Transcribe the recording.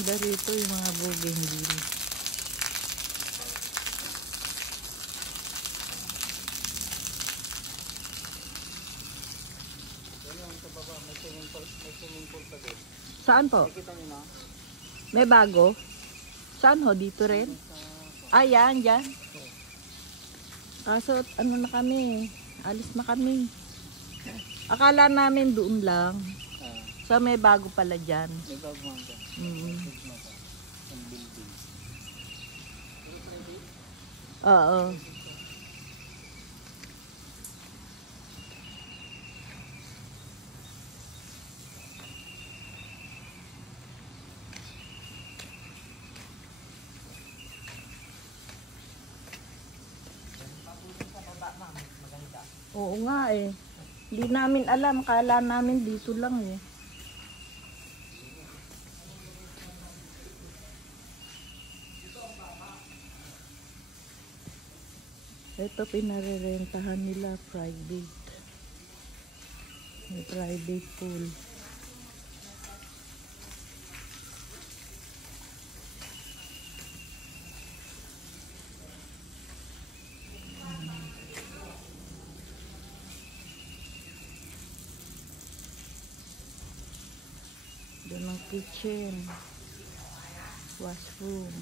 Ganda rito yung mga bougainville. Saan po? May bago? Saan ho? Dito rin? Ah, yan, dyan. Kaso, ano na kami? Alis na kami. Akala namin doon lang. So, may bago pala dyan. May bago mga dyan. Ang building. Oo. Oo nga eh. Hindi namin alam. Kala namin dito lang eh. Ito pinarerentahan nila private. May private pool. Doon ang kitchen. Washroom.